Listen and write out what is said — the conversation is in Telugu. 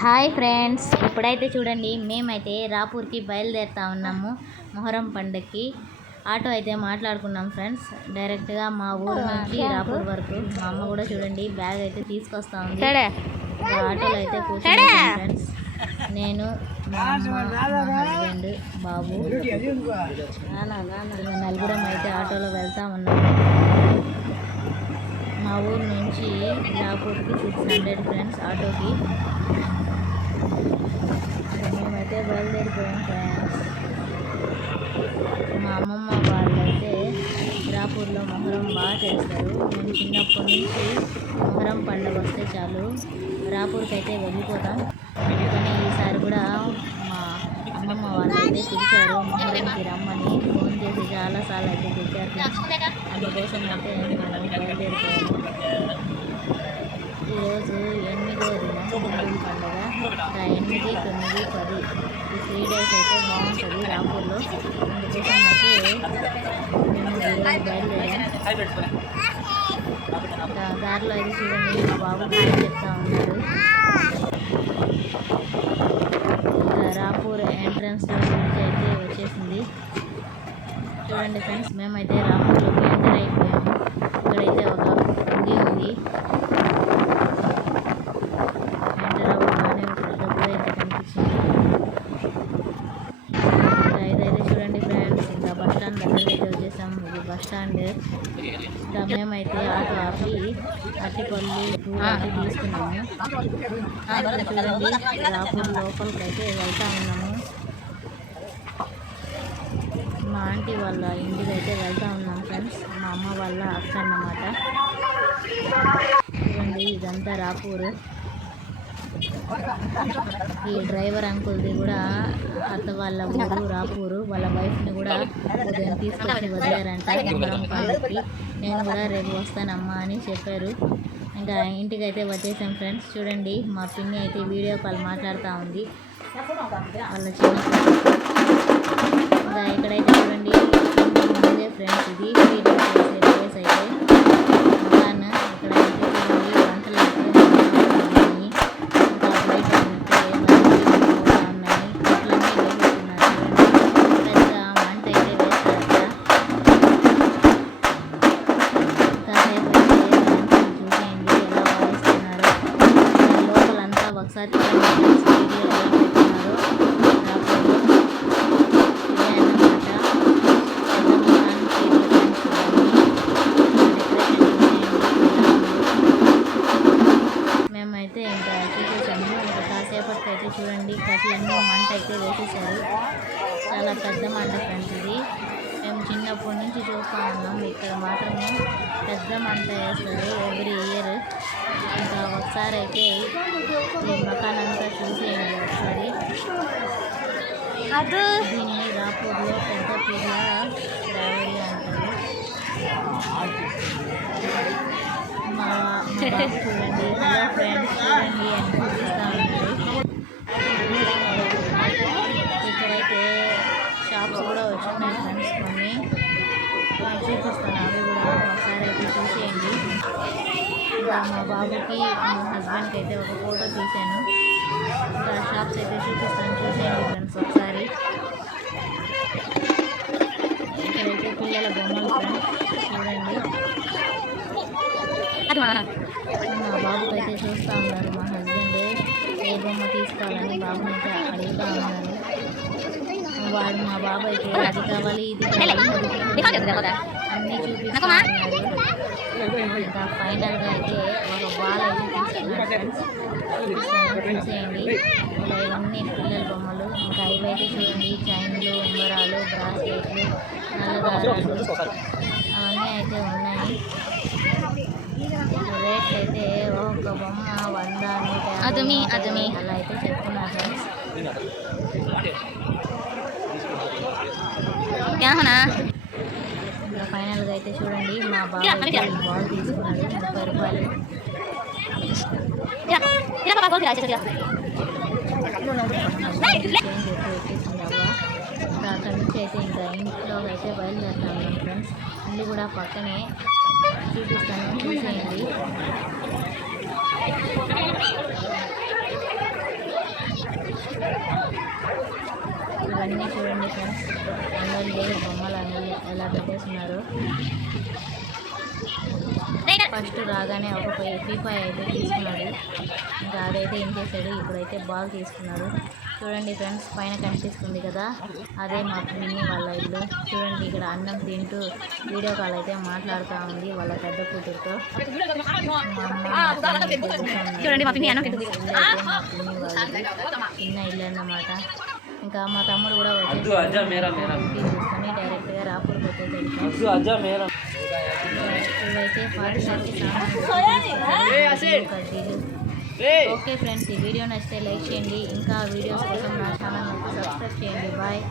హాయ్ ఫ్రెండ్స్ ఇప్పుడైతే చూడండి మేమైతే రాపూర్కి బయలుదేరుతా ఉన్నాము మొహరం పండగకి ఆటో అయితే మాట్లాడుకున్నాం ఫ్రెండ్స్ డైరెక్ట్గా మా ఊరు నుంచి రాపూర్ వరకు. మా అమ్మ కూడా చూడండి బ్యాగ్ అయితే తీసుకొస్తా ఉంది. ఆటోలో అయితే కూర్చున్నాం ఫ్రెండ్స్. నేను మా అమ్మ మా హస్బెండ్ బాబు. నలుగురం అయితే ఆటోలో వెళ్తా ఉన్నాము మా ఊరు నుంచి రాపూర్కి సిక్స్ హండ్రెడ్ ఫ్రెండ్స్ ఆటోకి. మేమైతే బయలుదేరిపోయాం ఫ్రెండ్స్. మా అమ్మమ్మ వాళ్ళైతే రాపూర్లో మొహరం బాగా చేస్తారు. మేము చిన్నప్పటి నుంచి మొహరం పండుగ వస్తే చాలు. రాపూర్కి అయితే వెళ్ళిపోతాం. అందుకని ఈసారి కూడా మా అమ్మమ్మ వాళ్ళైతే పిలిచారు. మొహరంకి రమ్మని ఫోన్ చేసి చాలాసార్లు అయితే పిలిచారు అందుకోసం అయితే మనం బయలుదేరిపోయాము ఈరోజు ఎనిమిదో దినం మొహరం పండుగ ఎనిమిది తొమ్మిది పది ఈ త్రీ డేస్ అయితే బాగుంటుంది రాపూర్లో. అందుకోసం అయితే మేము బయలుదేరాం. దారిలో అయితే చూడండి మా బాబు హాయ్ చెప్తా ఉన్నాడు ఇంకా రాపూర్ ఎంట్రన్స్ అయితే వచ్చేసింది. చూడండి ఫ్రెండ్స్ మేమైతే రాపూర్లోకి ఎంటర్ అయిపోయాం ఇక్కడైతే ఒక గుడి ఉంది ఎంటర్ అవ్వగానే ఒక పెద్ద గుడి అయితే కనిపించింది ఇంకా ఇదైతే చూడండి ఫ్రెండ్స్ ఇంకా బస్ స్టాండ్ దగ్గరికి అయితే వచ్చేసాం ఇది ఇంకా మేమైతే ఆటో ఆపి అట్టిపళ్ళు పూలు అవి తీసుకున్నాము. చూడండి రాపూర్ లోపలికి అయితే వెళ్తా ఉన్నాము. మా ఆంటీ వాళ్ళ ఇంటికి అయితే వెళ్తా ఉన్నాం ఫ్రెండ్స్ మా అమ్మ వాళ్ళ అక్క అన్నమాట. చూడండి ఇదంతా రాపూరు. ఈ డ్రైవర్ అంకుల్ది కూడా అత్త వాళ్ళ ఊరు రాపూరు వాళ్ళ వైఫ్ని కూడా ఉదయం తీసుకొచ్చి వదిలేరంట. మొహరం నేను కూడా రేపు వస్తానమ్మా అని చెప్పారు. ఇంకా ఇంటికి అయితే వచ్చేసాం ఫ్రెండ్స్. చూడండి మా పిన్ని అయితే వీడియో కాల్ మాట్లాడుతూ ఉంది. వాళ్ళ చిన్న ఇంకా ఇక్కడైతే చూడండి. ఒకసారి మేమైతే ఇంకా చూసేసాము ఇంకా కాసేపటికి అయితే చూడండి కట్లన్నీ మంట అయితే వేసేసారు. చాలా పెద్ద మంట చూస్తూ ఉన్నాం ఇక్కడ మాత్రము పెద్ద మంట వేస్తారు ఎవ్రీ ఇయర్ ఇంకా ఒకసారి అయితే ఈ మకాన్ అంతా చూసేయండి ఒకసారి. దీన్ని రాపూర్లో పెద్ద పీర్ల రావడి అంటారు. మా చూడండి. మా బాబుకి మా హస్బెండ్కి అయితే ఒక ఫోటో తీశాను. ఇంకా షాప్స్ అయితే చూపిస్తాను. చూసేయండి ఫ్రెండ్స్ ఒకసారి. ఇక్కడైతే పిల్లల బొమ్మలు ఫ్రెండ్స్ చూడండి. మా బాబుకి అయితే చూస్తూ ఉన్నారు మా హస్బెండ్ ఏ బొమ్మ తీసుకోవాలని బాబుని అయితే అడుగుతూ ఉన్నారు. వాడు మా బాబు అయితే అది కావాలి ఇది కావాలి. అన్నీ చూపిస్తూ ఉన్నారు. ఇంకా ఫైనల్గా అయితే చేయండి ఇలా ఇవన్నీ పిల్లల బొమ్మలు ఇంకా ఇవైతే చూడండి చైన్లు ఉంగరాలు బ్రాస్లెట్లు నల్లదారాలు అవన్నీ అయితే ఉన్నాయి రేట్ అయితే ఒక బొమ్మ వంద నూట అదమి అదుమి అలా అయితే చెప్తున్నారు ఫ్రెండ్స్ ఫైనల్గా అయితే చూడండి మా బాబు బాల్ తీసుకున్నాడు. ముప్పై రూపాయలు. ఇరా బాబా గోగిరా చేసి అక్కడ నుంచి అయితే ఇంకా ఇంట్లో అయితే బయలుదేరుతాం ఫ్రెండ్స్ ఇల్లు కూడా పక్కనే చూపిస్తాను చూసేయండి ఇవన్నీ చూడండి ఫ్రెండ్స్. అన్నోళ్ళు బొమ్మలు అన్నీ ఎలా పెట్టేస్తున్నారు? ఫస్ట్ రాగానే ఒక ఫీఫా అయితే తీసుకున్నాడు. ఇంకా అదైతే ఏం చేశాడు? ఇప్పుడైతే బాల్ తీసుకున్నాడు. చూడండి ఫ్రెండ్స్ పైన కనిపిస్తుంది కదా? అదే మా పిన్ని వాళ్ళ ఇల్లు. చూడండి ఇక్కడ అన్నం తింటూ వీడియో కాల్ అయితే మాట్లాడుతూ ఉంది వాళ్ళ పెద్ద కూతురుతో. చూడండి మా పిన్ని చిన్న ఇల్లు అన్నమాట. ఇంకా మా తమ్ముడు కూడా వచ్చి చూసుకొని డైరెక్ట్గా రాపూర్కి వచ్చేసరికి ఇవైతే ఓకే ఫ్రెండ్స్ ఈ వీడియో నచ్చితే లైక్ చేయండి. ఇంకా వీడియోస్ కోసం నా ఛానల్ సబ్స్క్రైబ్ చేయండి. బాయ్.